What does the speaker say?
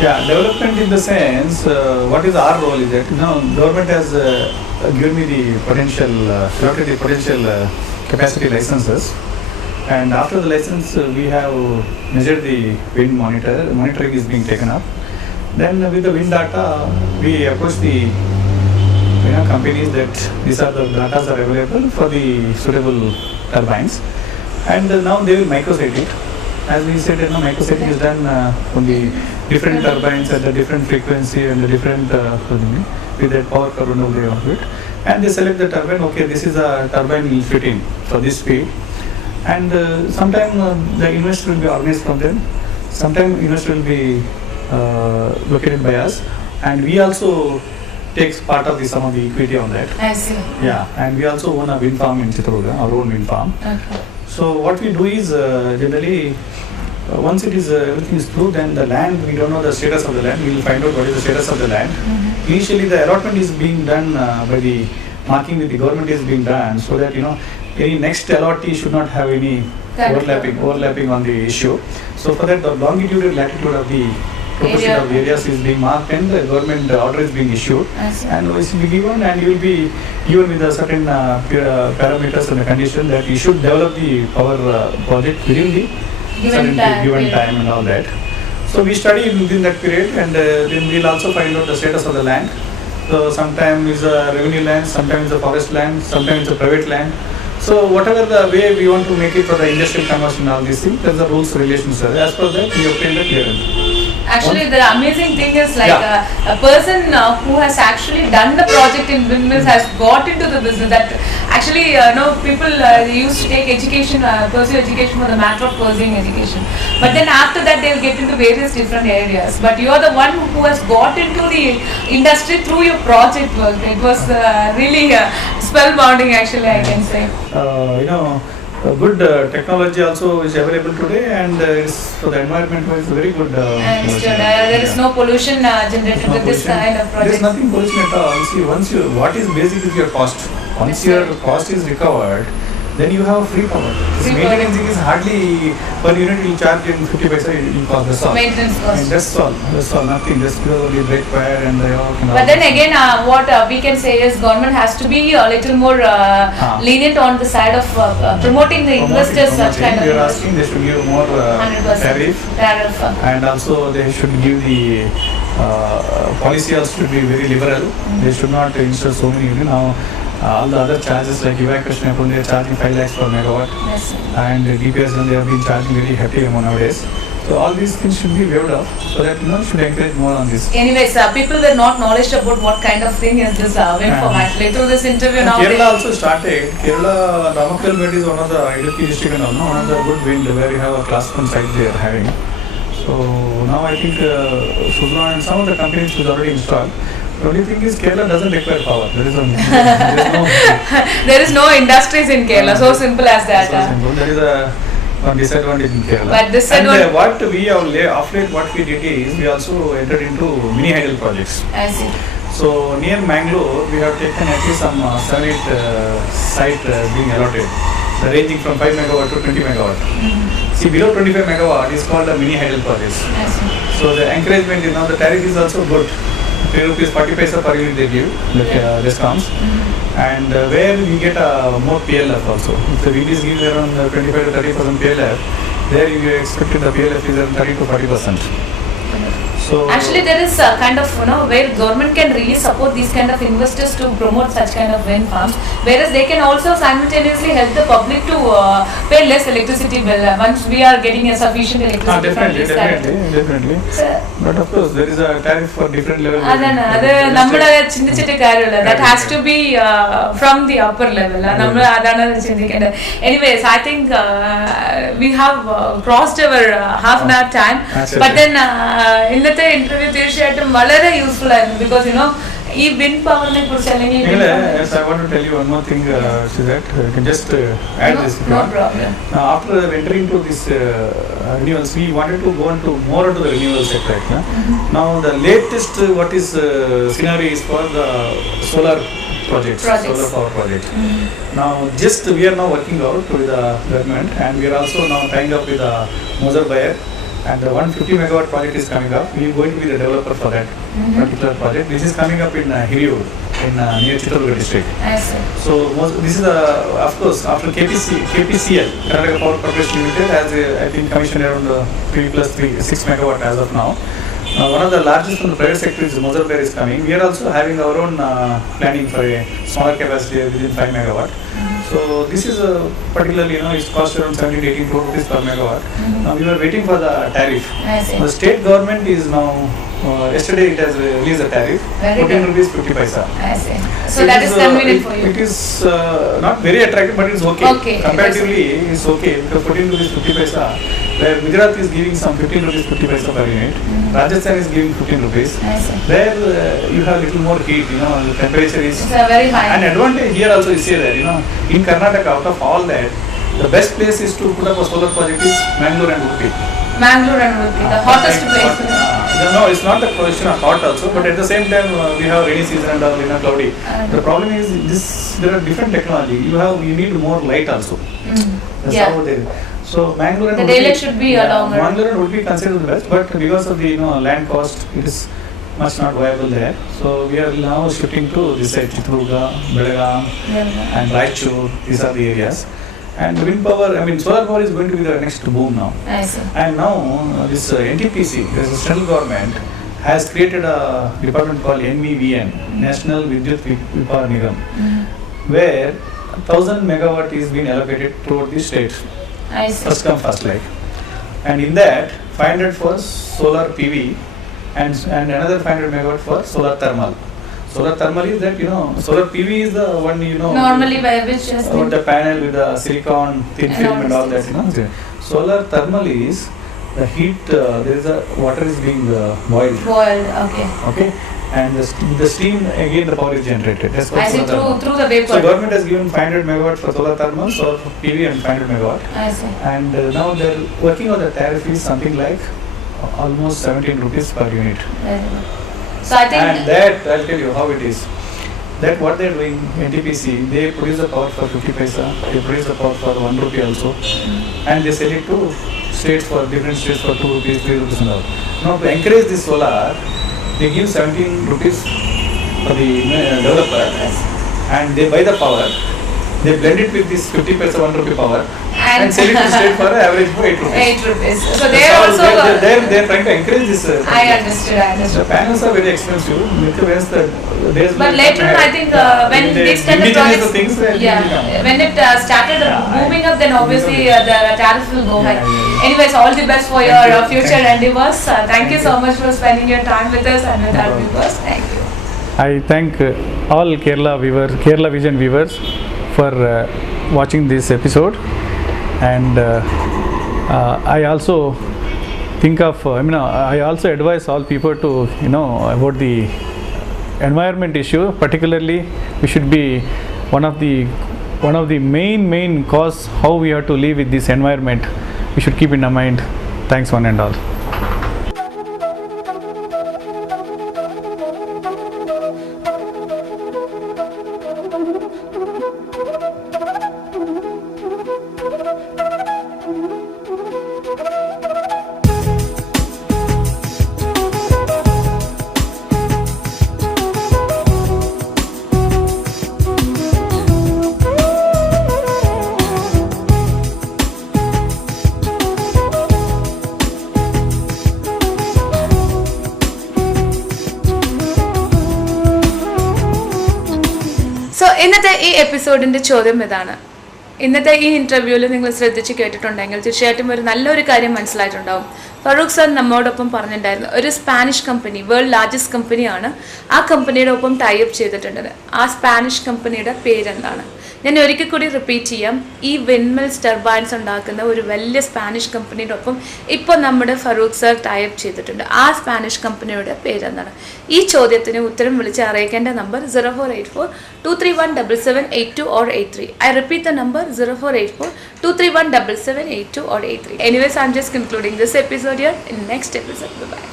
Yeah, development in the sense, what is our role is that, government has given me the potential, allotted the potential capacity licenses. And after the license, we have measured the wind monitoring is being taken up. Then with the wind data, we approach the companies that these are the data are available for the suitable turbines. And now they will microsite it. As we said, micrositing is done on the different turbines at a different frequency and a different with that power curve and all they want it. And they select the turbine. Okay, this is a turbine will fit in for this speed. And sometime the investor will be organized from them. Sometime investor will be located by us, and we also takes part of some of the equity on that. I see. Yeah, and we also own a wind farm in Chittorgarh, our own wind farm. Okay. So what we do is generally once it is everything is through, then the land, we don't know the status of the land. We will find out what is the status of the land. Mm-hmm. Initially, the allotment is being done by the marking with the government is being done, so that any next allottee should not have any overlapping on the issue. So for that, the longitude and latitude of the proportion of the areas is being marked, and the government order is being issued, and it will be given, and you will be given with a certain parameters and a condition that you should develop the power project within the given time and all that. So we study within that period, and then we'll also find out the status of the land. So sometimes it's a revenue land, sometimes it's a forest land, sometimes it's a private land. So whatever the way we want to make it for the industrial conversion and all these things, there's the rules, regulations. As per that, we obtain the clearance. Actually, the amazing thing is a person who has actually done the project in windmills has got into the business. That actually, people used to take education, pursue education for the matter of pursuing education. But then after that, they'll get into various different areas. But you are the one who has got into the industry through your project work. It was really spellbounding, actually, I can say. Good technology also is available today, and it's for the environment is very good. There is no pollution generated with this kind of project. There is nothing pollution at all. See, what is basic is your cost. Once your cost is recovered, then you have free power. Maintenance is hardly per unit you charge in 50 paisa in cost. That's all. Maintenance cost. And that's all. Nothing. Just purely brake wire and the all. But then again, what we can say is government has to be a little more lenient on the side of promoting the investors. Such kind of. You are asking they should give more tariff. And also they should give the policy also should be very liberal. They should not insure so many now. All the other charges like evacuation, they are charging 5 lakhs per megawatt. Yes. And DPS, they have been charging very hefty amount nowadays. So all these things should be waived off, so that should encourage more on this. Anyways, people were not knowledge about what kind of thing is this wind farm. Actually, through this interview now. Kerala also started. Kerala, Ramakkal is one of the Idukki district and one of the good wind where you have a class 1 site they are having. So now I think Suzlon and some of the companies will already installed. The only thing is Kerala doesn't require power. There is no industries in Kerala. So simple as that. So simple. There is a disadvantage in Kerala. But disadvantage. And what we have of late, what we did is we also entered into mini hydel projects. I see. So near Mangalore, we have taken at least some 7-8 site being allotted, ranging from 5 megawatt to 20 megawatt. Mm-hmm. See, below 25 megawatt is called a mini hydel projects. I see. So the encouragement is now the tariff is also good. 3 rupees 40 paisa per unit they give, the discounts. Mm-hmm. And where we get more PLF also. If the VDs give around 25 to 30% PLF, there you expected the PLF is around 30 to 40%. So actually, there is a kind of where government can really support these kind of investors to promote such kind of wind farms, whereas they can also simultaneously help the public to pay less electricity bill once we are getting a sufficient electricity from these definitely. But of course, there is a tariff for different levels. That has to be from the upper level. Anyways, I think we have crossed our half an hour time, but then in the interview very useful because wind power yes, I want to tell you one more thing, Suzette. You can just add this. No problem. After entering into this renewals, we wanted to go more into the renewable sector. Mm-hmm. Now the latest scenario is for the solar projects. Solar power project. Mm-hmm. Now we are now working out with the government, and we are also now tying up with the Moser buyer. and the 150 megawatt project is coming up. We are going to be the developer for that particular project. This is coming up in Hiriyur, in near Chittorgarh district. I see. So this is of course after KPCL, Karnataka Power Corporation Limited, has I think commissioned around 3 plus 3, 6 megawatt as of now. One of the largest from the private sector is Mozartware is coming. We are also having our own planning for a smaller capacity within 5 megawatt. So this is particularly, it costs around 17 to 18 crore rupees per megawatt. Now we were waiting for the tariff. I see. The state government is now, yesterday it has released the tariff, Very 14 good. rupees 50 paisa. I see. So that is convenient for you. It is not very attractive, but it's okay. Okay. Comparatively, it's okay because 14 rupees 50 paisa, where Gujarat is giving some 15 rupees 50 paisa per unit, Rajasthan is giving 15 rupees. I see. There you have little more heat, the temperature is. It's very high. An advantage here also is here that, in Karnataka, out of all that, the best place is to put up a solar project is Mangalore and Udupi. Mangalore and Udupi, the hottest place. No, it's not the question of hot also, but at the same time we have rainy season and all, cloudy. The problem is there are different technology. You need more light also. That's Yeah. how it is. So Mangalore and The Udupi, daylight should be longer. Mangalore and Udupi considered the best, but because of the land cost, it is much not viable there. So we are now shifting to this side, Chittorgarh, Belagavi, and Raichur. These are the areas. And wind power, solar power is going to be the next boom now. I see. And now this NTPC, the central government, has created a department called NVVN, National Vidyut Vipar Nigam, where 1000 megawatt is being allocated toward the state. I see. First come, first like. And in that, 500 for solar PV and another 500 megawatt for solar thermal. Solar thermal is that, solar PV is the one, Normally by which has been the panel with the silicon thin film and all that, Solar thermal is the heat, there is a water is being boiled. boiled. Okay. Okay, and the steam again the power is generated. That's what I see. solar thermal. Through the vapor. So government has given 500 megawatt for solar thermal, so for PV and 500 megawatt. I see. And now they're working on the tariff is something like almost 17 rupees per unit. Very good. So I think. And that, I'll tell you how it is. That what they're doing, NTPC, they produce the power for 50 paisa, they produce the power for 1 rupee also, and they sell it to states for different states for 2 rupees, 3 rupees and all. Now to encourage this solar, they give 17 rupees for the developer, and they buy the power, they blend it with this 50 paisa 1 rupee power, and sell it to state for an average for 8 rupees. 8 rupees. So That's they are how also. they're trying to encourage this. I understood. The panels are very expensive. But later on, I think when these kind of projects, when it started moving up, then obviously the tariffs will go high. Anyways, all the best for your future endeavors. Thank you so much for spending your time with us and with our viewers. Thank you. I thank all Kerala Vision viewers for watching this episode, and I also think of, I also advise all people to, about the environment issue. Particularly, we should be one of the main cause how we have to live with this environment. We should keep in our mind. Thanks one and all. So ഇന്നത്തെ ഈ എപ്പിസോഡിൻ്റെ ചോദ്യം ഇതാണ്. ഇന്നത്തെ ഈ ഇൻ്റർവ്യൂവിൽ നിങ്ങൾ ശ്രദ്ധിച്ച് കേട്ടിട്ടുണ്ടെങ്കിൽ തീർച്ചയായിട്ടും ഒരു നല്ലൊരു കാര്യം മനസ്സിലായിട്ടുണ്ടാവും. ഫറൂഖ് സാർ നമ്മോടൊപ്പം പറഞ്ഞിട്ടുണ്ടായിരുന്നു, ഒരു സ്പാനിഷ് കമ്പനി, വേൾഡ് ലാർജസ്റ്റ് കമ്പനിയാണ്, ആ കമ്പനിയുടെ ഒപ്പം ടൈപ്പ് ചെയ്തിട്ടുണ്ടത്. ആ സ്പാനിഷ് കമ്പനിയുടെ പേരെന്താണ്? ഞാൻ ഒരിക്കൽ കൂടി റിപ്പീറ്റ് ചെയ്യാം. ഈ വിൻഡ്മിൽസ് ടർബൈൻസ് ഉണ്ടാക്കുന്ന ഒരു വലിയ സ്പാനിഷ് കമ്പനിയുടെ ഒപ്പം ഇപ്പോൾ നമ്മുടെ ഫറൂഖ് സാർ ടൈപ്പ് ചെയ്തിട്ടുണ്ട്. ആ സ്പാനിഷ് കമ്പനിയുടെ പേരെന്താണ്? ഈ ചോദ്യത്തിന് ഉത്തരം വിളിച്ച് അറിയിക്കേണ്ട number 0484-231-7782 or 83. I repeat the number 0484-231-7782 or 83. Anyways, I'm just concluding this episode here. In next episode, bye-bye.